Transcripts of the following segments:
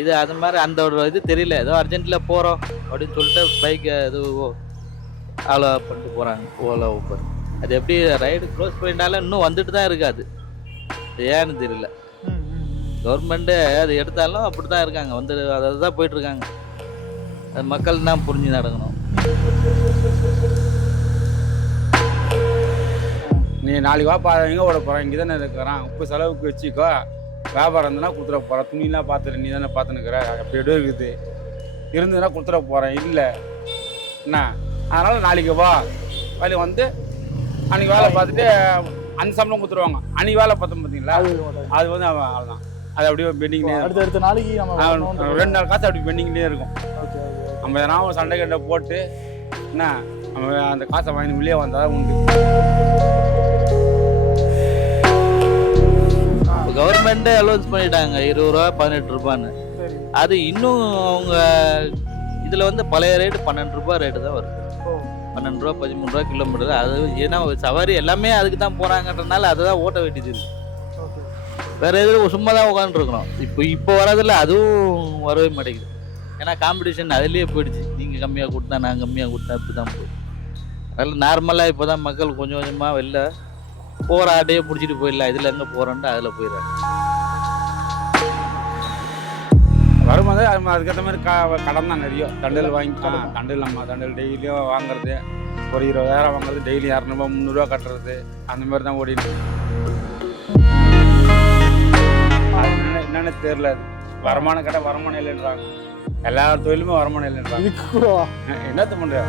இது அது மாதிரி அந்த ஒரு இது தெரியல. ஏதோ அர்ஜென்ட்டில் போகிறோம் அப்படின்னு சொல்லிட்டு பைக்கை இது ஆலோ பண்ணிட்டு போகிறாங்க ஓலா ஊபர். அது எப்படி ரைடு க்ளோஸ் பண்ணிட்டாலும் இன்னும் வந்துட்டு தான் இருக்காது. ஏன்னு தெரியல. கவர்மெண்ட்டு அது எடுத்தாலும் அப்படி தான் இருக்காங்க. வந்து அதை தான் போயிட்டுருக்காங்க. அது மக்கள் தான் புரிஞ்சு நடக்கணும். நீ நாளைக்கு வாப்பா எங்கே ஓட போகிறேன், இங்கே தானே இருக்கிறான், இப்போ செலவுக்கு வச்சுக்கோ, வியாபாரம் இருந்ததுன்னா கொடுத்துட போகிறேன், துணிலாம் பார்த்துட்டு நீ தானே பார்த்துன்னுக்கிற, அப்படி எப்படி இருக்குது, இருந்ததுன்னா கொடுத்துட போகிறேன், இல்லை என்ன, அதனால் நாளைக்கு வா, வேலை வந்து அன்றைக்கி வேலை பார்த்துட்டு அந்த சம்பளம் கொடுத்துருவாங்க. அன்றைக்கி வேலை பார்த்தோம் பார்த்தீங்களா, அது வந்து அவ்வளோதான். அது அப்படியே பெண்டிங்லேயே அடுத்த நாளைக்கு நம்ம 2 நாள் காசு அப்படி பெண்டிங்லேயே இருக்கும். நம்ம எதனா சண்டை கட்டை போட்டு என்ன நம்ம அந்த காசை வாங்கி வெளியே வந்தால் உண்டு. கவர்மெண்ட்டே அலோன்ஸ் பண்ணிட்டாங்க 20 ரூபா 18 ரூபான்னு. அது இன்னும் அவங்க இதில் வந்து பழைய ரேட்டு 12 ரூபா ரேட்டு தான் வருது. 12 ரூபா 13 ரூபா கிலோமீட்டர். அது ஏன்னா சவாரி எல்லாமே அதுக்கு தான் போகிறாங்கன்றனால அதை தான் ஓட்ட வேண்டியது இருக்குது. வேறு எதுவும் சும்மா தான் உட்காந்துருக்குறோம். இப்போ வரதில்ல, அதுவும் வரவே மாட்டேங்குது. ஏன்னா காம்படிஷன் அதுலேயே போயிடுச்சு. நீங்கள் கம்மியாக கொடுத்தா நான் கம்மியாக கொடுத்தா இப்படி தான் போகுது. அதனால் நார்மலாக இப்போ தான் மக்கள் கொஞ்சம் கொஞ்சமாக வெளில போகிற ஆட்டையே பிடிச்சிட்டு போயிடலாம், இதில் எங்கே போகிறோன்ட்டு அதில் போயிடுறாங்க. வரும்போது அதுக்கேற்ற மாதிரி கடன் தான் நிறைய. தண்டல் வாங்கிக்கலாம், தண்டல் நம்ம தண்டல் டெய்லியும் வாங்குறது, ஒரு 20,000 வாங்குறது, டெய்லி 200 300 கட்டுறது, அந்த மாதிரி தான் ஓடிட்டு. அது என்னென்னு தெரியல. வருமானம் கேட்டால் வருமானம் இல்லைன்றாங்க. எல்லா தொழிலுமே வருமானம் இல்லைன்றாங்க. என்னத்த பண்ணுற?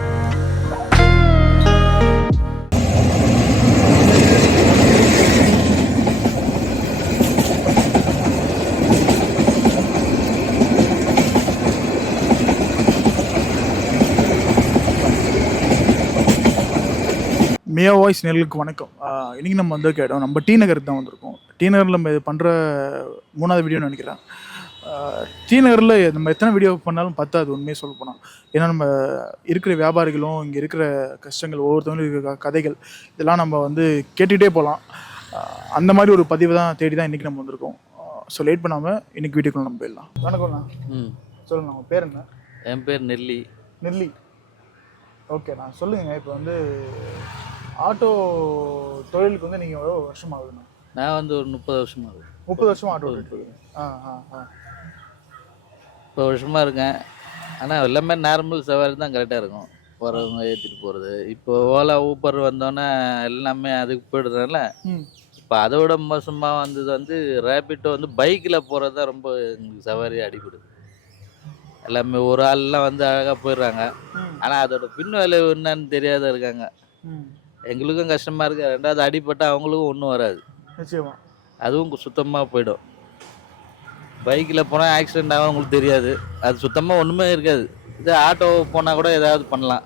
மியா வாய்ஸ் நேயர்களுக்கு வணக்கம். இன்றைக்கி நம்ம வந்து கேட்டோம், நம்ம டி நகருக்கு தான் வந்திருக்கோம். டி நகரில் நம்ம இது பண்ணுற 3வது வீடியோன்னு நினைக்கிறேன். டி நகரில் நம்ம எத்தனை வீடியோ பண்ணாலும் பத்தாது உண்மையை சொல்ல போனால். ஏன்னா நம்ம இருக்கிற வியாபாரிகளும் இங்கே இருக்கிற கஷ்டங்கள், ஒவ்வொருத்தவங்களும் இருக்கிற கதைகள், இதெல்லாம் நம்ம வந்து கேட்டுக்கிட்டே போகலாம். அந்த மாதிரி ஒரு பதிவு தான் தேடி தான் இன்றைக்கி நம்ம வந்திருக்கோம். ஸோ லேட் பண்ணாமல் இன்றைக்கி வீடியோக்குள்ள நம்ம போயிடலாம். வணக்கம்ண்ணா. சொல்லுங்கள், நம்ம பேர் என்ன? என் பேர் நெல்லி. நெல்லி. ஓகேண்ணா, சொல்லுங்கள். இப்போ வந்து ஆட்டோ தொழிலுக்கு வந்து நீங்கள் எவ்வளோ வருஷம் ஆகுதுண்ணா? நான் வந்து ஒரு 30 வருஷமாக ஆகுது. 30 வருஷமாக ஆட்டோ ஓட்டிட்டு 30 வருஷமாக இருக்கேன். ஆனால் எல்லாமே நார்மல் சவாரி தான் கரெக்டாக இருக்கும். வரவங்க ஏற்றிட்டு போகிறது. இப்போ ஓலா ஊபர் வந்தோன்னே எல்லாமே அதுக்கு போயிடுறதுனால இப்போ அதை விட மோசமாக வந்தது வந்து ரேபிட்டோ. வந்து பைக்கில் போகிறது தான் ரொம்ப எங்களுக்கு சவாரி அடிபடுது. எல்லாமே ஒரு ஆள்லாம் வந்து அழகாக போயிடுறாங்க. ஆனால் அதோட பின் விளைவு என்னன்னு தெரியாத இருக்காங்க. எங்களுக்கும் கஷ்டமாக இருக்குது. 2வது அடிப்பட்டால் அவங்களுக்கும் ஒன்றும் வராது. நிச்சயமாக அதுவும் சுத்தமாக போயிடும். பைக்கில் போனால் ஆக்சிடெண்ட் ஆகும், உங்களுக்கு தெரியாது. அது சுத்தமாக ஒன்றுமே இருக்காது. இது ஆட்டோ போனால் கூட ஏதாவது பண்ணலாம்.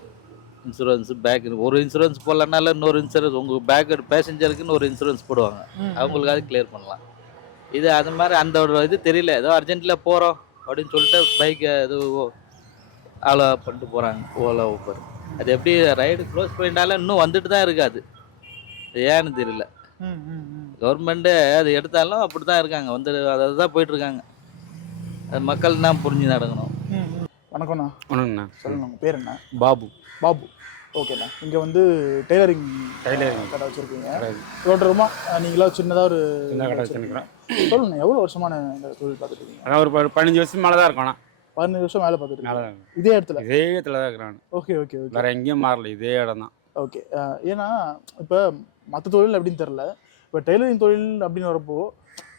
இன்சூரன்ஸு பேக் ஒரு இன்சூரன்ஸ் போடலனால இன்னொரு இன்சூரன்ஸ் உங்கள் பேக் பேசஞ்சருக்குன்னு ஒரு இன்சூரன்ஸ் போடுவாங்க. அவங்களுக்காவது கிளியர் பண்ணலாம். இது அது மாதிரி அந்த ஒரு இது தெரியல. ஏதோ அர்ஜென்ட்டில் போகிறோம் அப்படின்னு சொல்லிட்டு பைக்கை இது ஆலோ பண்ணிட்டு போகிறாங்க ஓலா ஊபர். அது எப்படி ரைடு க்ளோஸ் பண்ணிட்டாலும் இன்னும் வந்துட்டு தான் இருக்காது. ஏன்னு தெரியல. கவர்மெண்ட்டு அது எடுத்தாலும் அப்படி தான் இருக்காங்க. வந்து அதை தான் போயிட்டுருக்காங்க. அது மக்கள் தான் புரிஞ்சு நடக்கணும். வணக்கம்ண்ணா. வணக்கண்ணா. சொல்லுங்கள், உங்கள் பேர் என்ன? பாபு. பாபு. ஓகேண்ணா. இங்கே வந்து டெய்லரிங் கடை வச்சுருக்கீங்க. ரோட்டரமாக நீங்களாம் சின்னதாக ஒரு கடை வச்சுருக்கிறேன். சொல்லுண்ணா, எவ்வளோ வருஷமான இந்த தொழில் பார்த்துட்டு இருக்கீங்க? ஆனால் ஒரு 15 வருஷம் மேலே தான் இருக்கணும். 15 வருஷம் மேலே பார்த்துட்டு மேலே இருக்கேன். தான். இதே இடத்துல? இதே இடத்துல தான் இருக்கிறான். Okay okay okay. வேறு எங்கேயும் மாறல, இதே இடம் தான். ஓகே. ஏன்னா இப்போ மற்ற தொழில் அப்படின்னு தெரில, இப்போ டெய்லரிங் தொழில் அப்படின்னு வரப்போ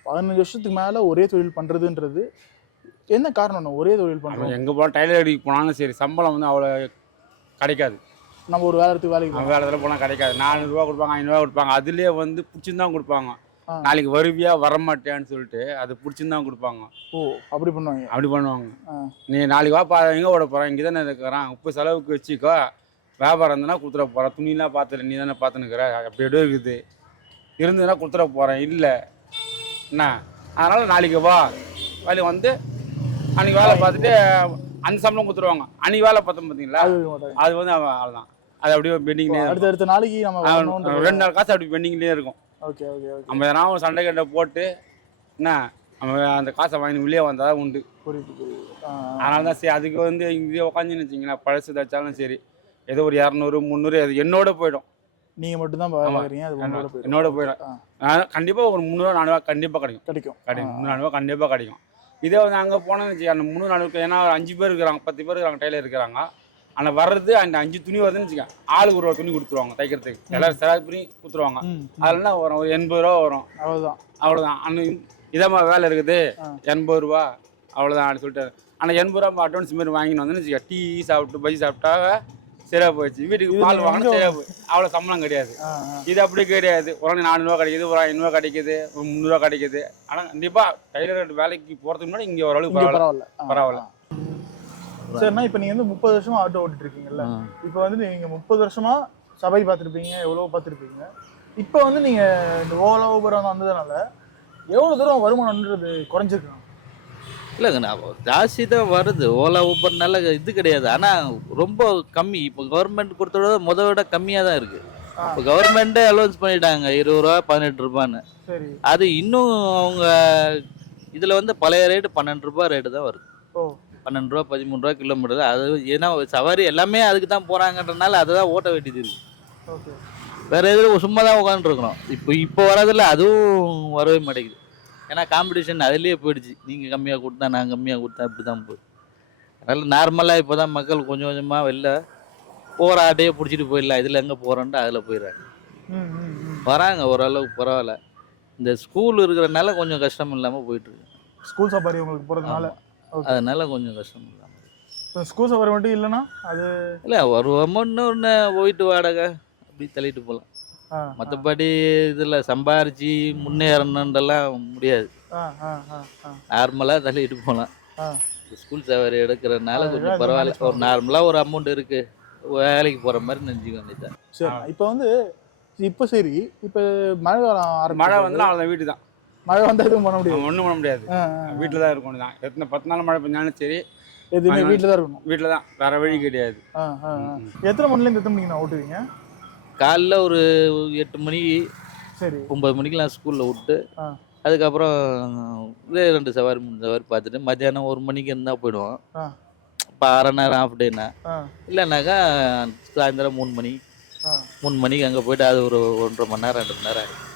15 வருஷத்துக்கு மேலே ஒரே தொழில் பண்ணுறதுன்றது என்ன காரணம்ண்ணா? ஒரே தொழில் பண்ணுறோம். எங்கே போனால் டைலரிங் போனாலும் சரி, சம்பளம் வந்து அவ்வளோ கிடைக்காது. நம்ம ஒரு வேலைக்கு வேலை இடத்துல போனால் கிடைக்காது. 400 ரூபா கொடுப்பாங்க, 500 ரூபா கொடுப்பாங்க. அதுலேயே வந்து பிடிச்சிருந்தான் கொடுப்பாங்க. நாளைக்கு வருவியா வரமாட்டேன்னு சொல்லிட்டு அது பிடிச்சிருந்தான் கொடுப்பாங்க. ஓ, அப்படி பண்ணுவாங்க. அப்படி பண்ணுவாங்க. நீ நாளைக்கு வாப்பா எங்கே ஓட போகிறேன், இங்கே தானே இருக்கிறான், இப்போ செலவுக்கு வச்சுக்கோ, வியாபாரம் இருந்ததுன்னா கொடுத்துட போகிறேன், துணிலாம் பார்த்துட்டு நீ தானே பார்த்துன்னுக்கிற, அப்படி எப்படி இருக்குது, இருந்ததுன்னா கொடுத்துட போகிறேன், இல்லை என்ன, அதனால் நாளைக்கு வா, வேலை வந்து அன்றைக்கி வேலை பார்த்துட்டு அந்த சம்பளம் கொடுத்துருவாங்க. அன்றைக்கி வேலை பார்த்தோம் பார்த்தீங்களா, அது வந்து அவ்வளோதான். அது அப்படியே பெண்டிங்லேயே அடுத்த நாளைக்கு நம்ம 2 நாள் காசு அப்படி பெண்டிங்லேயே இருக்கும். Okay okay. நம்ம எதனா சண்டை கட்டை போட்டு என்ன நம்ம அந்த காசை வாங்கி வெளியே வந்தால் தான் உண்டு. புரியுது புரியுது. அதனால தான் சரி அதுக்கு வந்து இங்கே உட்காந்துன்னு வச்சிங்களேன், பழசு தைச்சாலும் சரி ஏதோ ஒரு 200 300 அது என்னோட போயிடும். நீங்க மட்டும் தான் பார்க்குறீங்க, அது உங்களோட போயிடும். என்னோட போயிடும். கண்டிப்பாக ஒரு 300 400 கண்டிப்பாக கிடைக்கும். கிடைக்கும். 300 400 கண்டிப்பாக கிடைக்கும். இதே வந்து அங்கே போனோம்னு வச்சு அந்த 300 400 ஏன்னா 5 பேர் இருக்கிறாங்க 10 பேர் இருக்கிறாங்க டெய்லர் இருக்கிறாங்க. ஆனால் வர்றது அந்த 5 துணி வருதுன்னு வச்சுக்கோங்க, ஆளுக்கு ஒரு துணி கொடுத்துருவாங்க தைக்கிறதுக்கு. எல்லாரும் செலவு பண்ணி கொடுத்துருவாங்க. அதெல்லாம் வரும் ஒரு 80 ரூபா வரும். அவ்வளோதான். அந்த இதமாக வேலை இருக்குது 80 ரூபா அவ்வளோதான் சொல்லிட்டு. ஆனால் 80 ரூபா அட்வான்ஸ் மாரி வாங்கின்னு வந்தேன்னு வச்சுக்கோங்க, டீ சாப்பிட்டு பஜ்ஜி சாப்பிட்டா சரியாக போயிடுச்சு. வீட்டுக்கு பால் வாங்கினா சரியாக போய் அவ்வளோ சம்பளம் கிடையாது. இது அப்படி கிடையாது. ஒரு 400 கிடைக்குது, ஒரு 500 கிடைக்குது, ஒரு 300 கிடைக்குது. ஆனால் கண்டிப்பாக டைலர் வேலைக்கு போகிறதுக்கு முன்னாடி இங்கே ஓரளவுக்கு பரவாயில்ல. சரிண்ணா, இப்போ நீங்கள் வந்து 30 வருஷமா ஆட்டோ ஓட்டிட்டு இருக்கீங்கல்ல, இப்போ வந்து நீங்கள் 30 வருஷமா சபை பார்த்துருப்பீங்க, எவ்வளோ பார்த்துருப்பீங்க. இப்போ வந்து நீங்கள் இந்த ஓலா ஊபர் வந்ததுனால எவ்வளோ தூரம் வருமானம்ன்றது குறைஞ்சிருக்கணும்? இல்லைங்க, நான் ஜாஸ்தி தான் வருது. ஓலா ஊபர்னால இது கிடையாது, ஆனால் ரொம்ப கம்மி. இப்போ கவர்மெண்ட் கொடுத்தோட விட கம்மியாக தான் இருக்குது. இப்போ கவர்மெண்ட்டே அலோன்ஸ் பண்ணிட்டாங்க 20 ரூபா 18 ரூபான்னு. சரி, அது இன்னும் அவங்க இதில் வந்து பழைய ரேட்டு 12 ரூபா ரேட்டு தான் வருது. 12 ரூபா 13 ரூபா கிலோமீட்டர். அது ஏன்னா சவாரி எல்லாமே அதுக்கு தான் போகிறாங்கன்றனால அதை தான் ஓட்ட வேண்டியது இருக்குது. வேற எதுவும் சும்மா தான் உட்காந்துருக்கணும். இப்போ வரதில்ல, அதுவும் வரவே மாட்டேங்குது. ஏன்னா காம்படிஷன் அதுலேயே போயிடுச்சு. நீங்கள் கம்மியாக கொடுத்தா நான் கம்மியாக கொடுத்தா இப்படி தான் போகுது. அதனால் நார்மலாக இப்போ தான் மக்கள் கொஞ்சம் கொஞ்சமாக வெளில போகிற ஆட்டையே பிடிச்சிட்டு போயிடலாம், இதில் எங்கே போகிறோன்ட்டு அதில் போயிடுறாங்க. வராங்க ஓரளவுக்கு பரவாயில்ல. இந்த ஸ்கூல் இருக்கிறனால கொஞ்சம் கஷ்டம் இல்லாமல் போயிட்டுருக்கு. ஸ்கூல் சஃபாரி உங்களுக்கு போகிறதுனால அதனால கொஞ்சம் கஷ்டம் இல்லாமல். இப்போ ஸ்கூல் சஃபாரி மட்டும் இல்லைன்னா அது இல்லை, ஒரு அமௌண்ட்னு ஒன்று போயிட்டு வாடகை அப்படி தள்ளிட்டு போகலாம். மற்றபடி இதில் சம்பாரிச்சு முன்னேறணுன்றலாம் முடியாது. நார்மலாக தள்ளிட்டு போகலாம். ஸ்கூல் சவாரி எடுக்கிறதுனால கொஞ்சம் பரவாயில்ல. ஒரு நார்மலாக ஒரு அமௌண்ட் இருக்குது, வேலைக்கு போகிற மாதிரி நினச்சிக்க வேண்டியதான். சரி, இப்போ வந்து சரி இப்போ மழை காலம் மழை வந்து அவ்வளோ வீட்டு தான். மழை வந்தால் எதுவும் பண்ண முடியாது, ஒன்றும் பண்ண முடியாது. வீட்டில் தான் இருக்கணும் தான். எத்தனை 10 நாள் மழை பெஞ்சாலும் சரி எதுவுமே வீட்டில் தான் இருக்கணும். வீட்டில் தான், வேறு வழி கிடையாது. எத்தனை மணிலேருந்து எத்தனை மணிக்கு நான் ஓட்டுவீங்க? காலைல ஒரு 8 மணிக்கு, சரி 9 மணிக்கெலாம் ஸ்கூலில் விட்டு அதுக்கப்புறம் இதே 2 சவாரி 3 சவாரி பார்த்துட்டு மத்தியானம் 1 மணிக்கு இருந்தால் போயிடுவோம். இப்போ அரை நேரம் ஆஃப் டேனா, இல்லைனாக்கா சாயந்தரம் 3 மணிக்கு அங்கே போய்ட்டு அது ஒரு 1.5 மணி நேரம் 2 மணி நேரம் ஆகிடும்.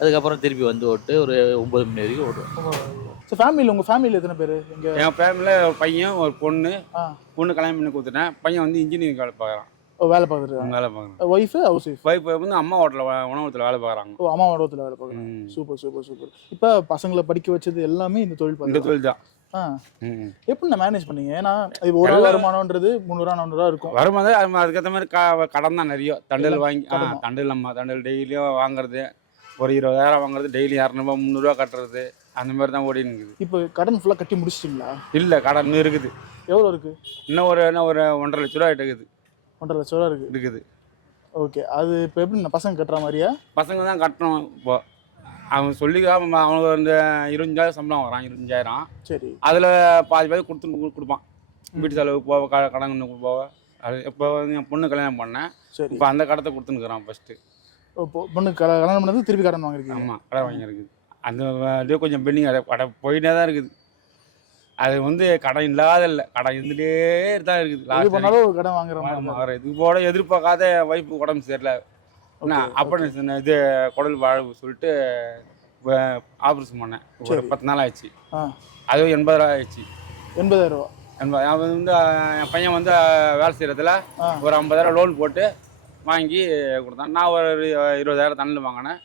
அதுக்கப்புறம் திருப்பி வந்து ஓட்டு ஒரு 9 மணி வரைக்கும் ஓட்டுவோம். ஸோ ஃபேமிலியில் உங்கள் ஃபேமிலியில் எத்தனை பேர்? என் ஃபேமிலியில் ஒரு பையன் ஒரு பொண்ணு கல்யாணம் பண்ணி கொடுத்துட்டேன். பையன் வந்து இன்ஜினியரிங் வேலை பார்க்குறான். வேலை பார்க்குறாங்க. ஒய்ஃபு ஒய்ஃப் வந்து அம்மா உணவகத்தில் வேலை பார்க்குறாங்க. அம்மா உணவகத்தில் வேலை பார்க்குறாங்க. சூப்பர். இப்போ பசங்களை படிக்க வச்சது எல்லாமே இந்த தொழில் தான். எப்படி நான் மேனேஜ் பண்ணீங்க? ஏன்னா ஒரு வருமானம்ன்றது 300 400 இருக்கும். வருமானம் அதுக்கேற்ற மாதிரி கடன் தான் நிறைய. தண்டல் வாங்கி தண்டல் டெய்லியும் வாங்குறது, ஒரு 20,000 வாங்குறது, டெய்லி 200 300 கட்டுறது, அந்த மாதிரி தான் ஓடின்னு இருக்குது. இப்போ கடன் ஃபுல்லாக கட்டி முடிச்சிட்டிங்களா? இல்லை, கடன் இன்னும் இருக்குது. எவ்வளோ இருக்குது? இன்னும் ஒரு 1.5 லட்ச ரூபா இருக்குது. 1.5 லட்ச ரூபா இருக்குது. ஓகே, அது இப்போ எப்படி நான் பசங்க கட்டுற மாதிரியா? பசங்க தான் கட்டணும். இப்போ அவங்க சொல்லி அவங்க இந்த 25,000 சம்பளம் வரான். 25,000. சரி, அதில் பாதி கொடுப்பான். வீட்டு செலவு போக, கடன் போக. அது இப்போ என் பொண்ணு கல்யாணம் பண்ணேன். சரி, இப்போ அந்த கடத்தை கொடுத்துன்னுக்குறான் ஃபஸ்ட்டு. பொண்ணு கல்யாணம் பண்ணது திருப்பி கடன் வாங்கியிருக்கீங்க? ஆமாம், கடன் வாங்கியிருக்குது. அந்த இதே கொஞ்சம் பெண்டிங் கடன் போயிட்டே தான் இருக்குது. அது வந்து கடன் இல்லாத இல்லை, கடன் இருந்துகிட்டே தான் இருக்குது. கடன் வாங்குற இது போட எதிர்பார்க்காத வைஃபு உடம்பு சரியில்லை. ஆப்ரேஷன் இது குடல் வாழ்வு சொல்லிட்டு ஆப்ரேஷன் பண்ணேன். ஒரு 10 நாள் ஆயிடுச்சு. அதுவும் 80,000 ஆயிடுச்சு. 80,000? அவன் வந்து என் பையன் வந்து வேலை செய்கிறதுல ஒரு 50,000 லோன் போட்டு வாங்கி கொடுத்தான். நான் ஒரு 20,000 தண்ணில் வாங்கினேன்.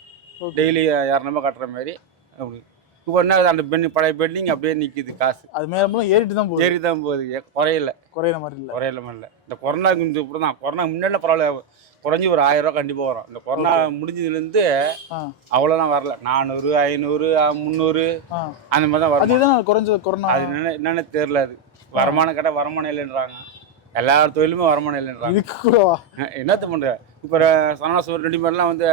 டெய்லி 200 கட்டுற மாதிரி. அப்படி இப்போ என்ன அந்த பழைய பெண்டிங் அப்படியே நிற்கிது. காசு அது மேலே ஏறிட்டு தான் போகுது. குறையிற மாதிரி இல்லை. இந்த கொரோனாக்கு இப்படி தான். கொரோனா முன்னாடி பரவாயில்ல, குறைஞ்சி ஒரு 1000 ரூபா கண்டிப்பாக வரும். இந்த கொரோனா முடிஞ்சதுலேருந்து அவ்வளோலாம் வரல. 400 500 300 அந்த மாதிரி தான் வரும். குறைஞ்சது கொரோனா அது என்னென்னு தெரியல. அது வருமானம் கேட்டால் வருமானம் இல்லைன்றாங்க. எல்லா தொழிலுமே வருமானம் இல்லைன்றாங்க. என்னத்த பண்ணுற? இப்போ சனாசூர் ரெடிமேட்லாம் வந்து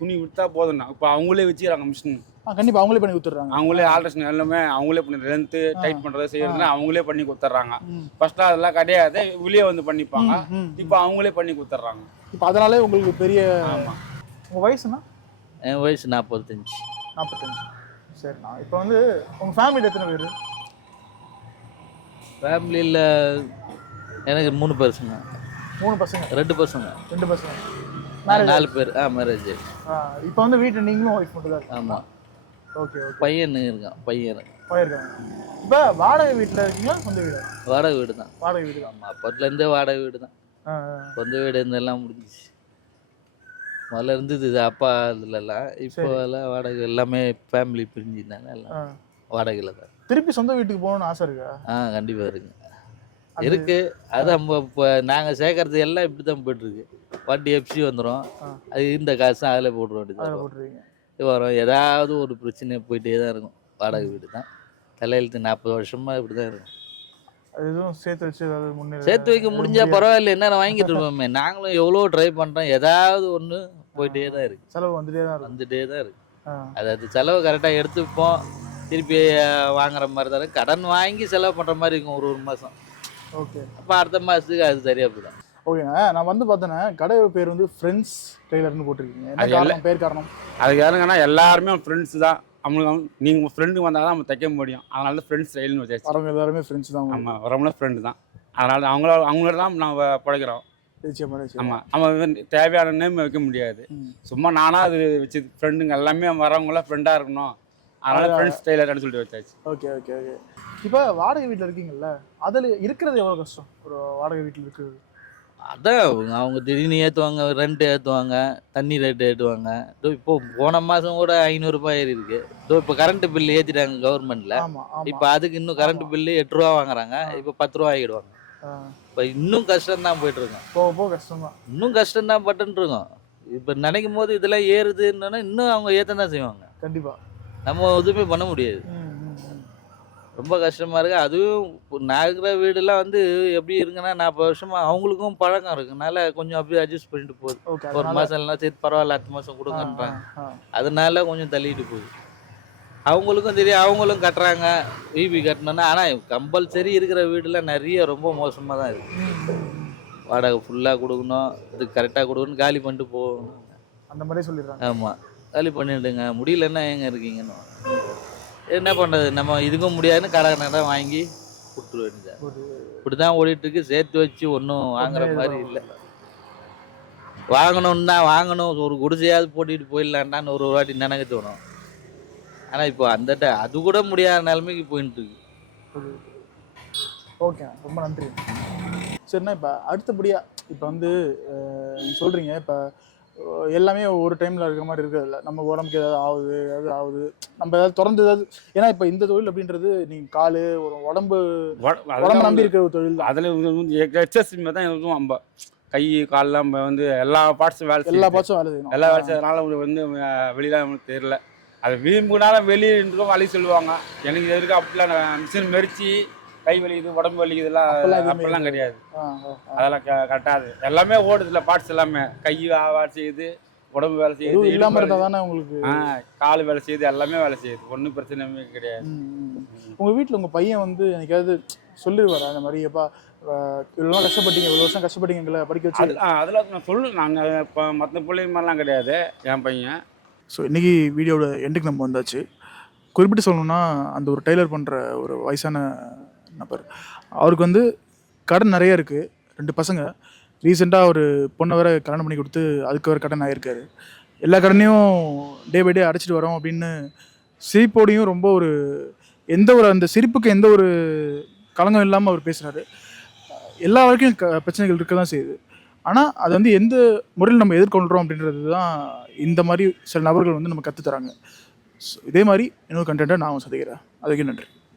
துணி விற்றா போதும்னா இப்போ அவங்களே வச்சுக்கிறாங்க மிஷின். கண்டிப்பாக அவங்களே பண்ணி கொடுத்துட்றாங்க. அவங்களே ஆல்ட்ரேஷன் எல்லாமே அவங்களே பண்ணி லென்த்து டைட் பண்ணுறது செய்யறதுனா அவங்களே பண்ணி கொடுத்துட்றாங்க. ஃபர்ஸ்ட்லாம் அதெல்லாம் கிடையாது, வெளியே வந்து பண்ணிப்பாங்க. இப்போ அவங்களே பண்ணி கொடுத்துட்றாங்க. இப்போ அதனாலே உங்களுக்கு பெரிய. ஆமாம். உங்கள் வயசுனா? என் வயசு 45. சரிண்ணா. இப்போ வந்து உங்கள் ஃபேமிலியில் எத்தனை பேர்? ஃபேமிலியில் எனக்கு 3 பசங்க. 3 பசங்க. 2 பசங்க. 2 பசங்க. மேரேஜ்? 4 பேர். மேரேஜ். இப்போ வந்து வீட்டில் நீங்களும் ஒய்ஃப் மட்டும் தான்? ஆமாம். Okay okay. பையன் இருக்கான். போயிருக்காங்க. இப்போ வாடகை வீட்டில் இருக்கீங்களா சொந்த வீடு? வாடகை வீடு தான். வாடகை வீடு தான். ஆமாம், அப்போத்துலேருந்தே வாடகை வீடு தான். சொந்த வீடு இருந்தெல்லாம் முடிஞ்சிச்சு. முதல்ல இருந்தது இது அப்பா இதுலலாம். இப்போ எல்லாம் வாடகை எல்லாமே ஃபேமிலி பிரிஞ்சுருந்தாங்க, எல்லாம் வாடகையில் தான். திருப்பி சொந்த வீட்டுக்கு போகணும்னு ஆசை இருக்கா? கண்டிப்பாக இருக்குங்க. இருக்கு. அது நம்ம இப்போ நாங்கள் சேர்க்கறது எல்லாம் இப்படி தான் போயிட்டுருக்கு. வண்டி எஃப்சி வந்துடும், அது இந்த காசு அதில் போட்டுற வேண்டியது போட்டுருவீங்க. வரும். ஏதாவது ஒரு பிரச்சனை போயிட்டே தான் இருக்கும். வாடகை வீடு தான் தலையெழுத்து. 40 வருஷமாக இப்படி தான் இருக்கும். எதுவும் சேர்த்து வச்சு ஏதாவது சேர்த்து வைக்க முடிஞ்சா பரவாயில்ல, என்ன வாங்கிட்டு இருப்போமே. நாங்களும் எவ்வளோ ட்ரை பண்ணுறோம், ஏதாவது ஒன்று போயிட்டே தான் இருக்கு. செலவு வந்துட்டே தான் இருக்கு. அதாவது செலவு கரெக்டாக எடுத்துப்போம், திருப்பி வாங்குற மாதிரி தான் இருக்கு. கடன் வாங்கி செலவு பண்ணுற மாதிரி இருக்கும் ஒரு மாதம். ஓகே. அப்போ அடுத்த மாதத்துக்கு அது சரியாக போயிடும். ஓகேங்க. நான் வந்து பார்த்தேன்னா கடை பேர் வந்து ஃப்ரெண்ட்ஸ் டெய்லர்னு போட்டிருக்கீங்க. என்ன காரணம், பேர் காரணம்? அது யாருங்கன்னா எல்லாருமே ஃப்ரெண்ட்ஸ் தான். அவங்களுக்கு நீங்கள் ஃப்ரெண்டு வந்தால் தான் நம்ம தைக்க முடியும். அதனால தான் ஃப்ரெண்ட்ஸ் ஸ்டைல்னு வச்சாச்சு. வரவங்க எல்லாருமே ஃப்ரெண்ட்ஸ் தான். ஆமாம், வரவங்கள ஃப்ரெண்டு தான். அதனால அவங்களோட தான் நாங்கள் பழகிறோம். ஆமாம், நம்ம தேவையான நேம் வைக்க முடியாது. சும்மா நானாக அது வச்சு ஃப்ரெண்டுங்க எல்லாமே வரவங்களாம் ஃப்ரெண்டாக இருக்கணும். அதனால ஃப்ரெண்ட்ஸ் டெய்லர்னு சொல்லிட்டு வச்சாச்சு. Okay okay okay. இப்போ வாடகை வீட்டில் இருக்கீங்கல்ல, அதில் இருக்கிறது எவ்வளோ கஷ்டம் ஒரு வாடகை வீட்டில் இருக்குது? அதான் அவங்க திடீர்னு ஏற்றுவாங்க, ரெண்ட் ஏற்றுவாங்க, தண்ணி ரேட்டு ஏற்றுவாங்க. இப்போ போன மாதம் கூட 500 ரூபாய் ஏறி இருக்கு. இப்போ கரண்ட் பில்லு ஏற்றிட்டாங்க கவர்மெண்ட்டில். இப்போ அதுக்கு இன்னும் கரண்ட் பில்லு 8 ரூபா வாங்குறாங்க. இப்போ 10 ரூபா ஆகிடுவாங்க. இப்போ இன்னும் கஷ்டம் தான் போயிட்டு இருக்கோம். போக கஷ்டம் தான். இன்னும் கஷ்டம் தான் பட்டுன்னு இருக்கோம். இப்போ நினைக்கும் போது இதெல்லாம் ஏறுதுன்னா இன்னும் அவங்க ஏற்ற தான் செய்வாங்க. கண்டிப்பாக நம்ம எதுவுமே பண்ண முடியாது. ரொம்ப கஷ்டமாக இருக்குது. அதுவும் நான் இருக்கிற வீடெல்லாம் வந்து எப்படி இருக்குன்னா 40 வருஷமாக அவங்களுக்கும் பழக்கம் இருக்குனால கொஞ்சம் அப்படியே அட்ஜஸ்ட் பண்ணிட்டு போகுது. ஒரு மாதம் இல்லைனா சரி பரவாயில்ல, அடுத்த மாதம் கொடுங்கன்றாங்க. அதனால கொஞ்சம் தள்ளிட்டு போகுது. அவங்களுக்கும் தெரியும், அவங்களும் கட்டுறாங்க. ஈபி கட்டணுன்னா. ஆனால் கம்பல்சரி இருக்கிற வீடெல்லாம் நிறைய ரொம்ப மோசமாக தான் இருக்குது. வாடகை ஃபுல்லாக கொடுக்கணும், இது கரெக்டாக கொடுக்கணும், காலி பண்ணிட்டு போகணும் அந்த மாதிரி சொல்லிடுறாங்க. ஆமாம், காலி பண்ணிவிடுங்க, முடியலன்னா எங்கே இருக்கீங்கன்னு. என்ன பண்ணுறது, நம்ம இதுக்கும் முடியாதுன்னு கடை வாங்கி கொடுத்துட வேண்டியது. இப்படி தான் ஓடிட்டுருக்கு. சேர்த்து வச்சு ஒன்றும் வாங்குற மாதிரி இல்லை. வாங்கணும்னா வாங்கணும், ஒரு குடிசையாவது போட்டிட்டு போயிடலான்டான்னு ஒரு வாட்டி நினைக்க தோணும். ஆனால் இப்போ அது கூட முடியாத நிலைமைக்கு போயிட்டு இருக்கு. ஓகே, ரொம்ப நன்றி. சரிண்ணா, இப்போ அடுத்தபடியாக இப்போ வந்து சொல்கிறீங்க, இப்போ எல்லாமே ஒரு டைமில் இருக்கிற மாதிரி இருக்கிறதில்ல. நம்ம உடம்புக்கு ஏதாவது ஆகுது, நம்ம ஏதாவது திறந்து ஏதாவது. ஏன்னா இப்போ இந்த தொழில் அப்படின்றது நீங்கள் கால் ஒரு உடம்பு நம்பி இருக்கிற ஒரு தொழில் தான். அதில் எக்ஸசைஸ் தான் எதுவும் நம்ம கை காலெலாம் நம்ம வந்து எல்லா பார்ட்ஸும் வேலை எல்லா பார்ட்ஸும் வேலை செய்யணும். எல்லா வேலை செய்யறதுனால உங்களுக்கு வந்து வெளியில் நம்மளுக்கு தெரியல. அது விரும்புனாலும் வெளியிருந்தும் வலி சொல்லுவாங்க. எனக்கு இது வரைக்கும் அப்படிலாம் மிஷின் மெரிச்சு கை வலிக்குது, உடம்பு வலிக்குதுலாம் அப்படிலாம் கிடையாது. அதெல்லாம் கட்டாது. எல்லாமே ஓடுது இல்லை, பார்ட்ஸ் எல்லாமே. கை வேலை செய்யுது, உடம்பு வேலை செய்யுது, இல்லாமல் இருந்தால் தானே உங்களுக்கு கால் வேலை செய்யுது, எல்லாமே வேலை செய்யுது. ஒன்றும் பிரச்சனையுமே கிடையாது. உங்கள் வீட்டில் உங்கள் பையன் வந்து எனக்காவது சொல்லிடுவார் அந்த மாதிரி, எப்பா இவ்வளோ கஷ்டப்பட்டீங்க, இவ்வளோ வருஷம் கஷ்டப்பட்டீங்க படிக்க வச்சு? அதில் நான் சொல்லுவேன். நாங்கள் இப்போ மற்ற பிள்ளைங்க மாதிரிலாம் கிடையாது என் பையன். ஸோ இன்றைக்கி வீடியோட எண்டுக்கு நம்ம வந்தாச்சு. குறிப்பிட்டு சொல்லணும்னா, அந்த ஒரு டெய்லர் பண்ணுற ஒரு வயசான நபர், அவருக்கு வந்து கடன் நிறைய இருக்குது. 2 பசங்க. ரீசெண்டாக ஒரு பொண்ணை வேறு கல்யாணம் பண்ணி கொடுத்து அதுக்கு வேறு கடன் ஆகிருக்காரு. எல்லா கடனையும் டே பை டே அடைச்சிட்டு வரோம் அப்படின்னு சிரிப்போடையும் ரொம்ப ஒரு அந்த சிரிப்புக்கு எந்த ஒரு களங்கம் இல்லாமல் அவர் பேசுகிறாரு. எல்லா வரைக்கும் பிரச்சனைகள் இருக்க தான் செய்யுது. ஆனால் அது வந்து எந்த முறையில் நம்ம எதிர்கொள்கிறோம் அப்படின்றது தான் இந்த மாதிரி சில நபர்கள் வந்து நம்ம கற்றுத்தராங்க. ஸோ இதே மாதிரி இன்னொரு கண்டென்ட்டை நான் சந்திக்கிறேன். அதுக்கு நன்றி.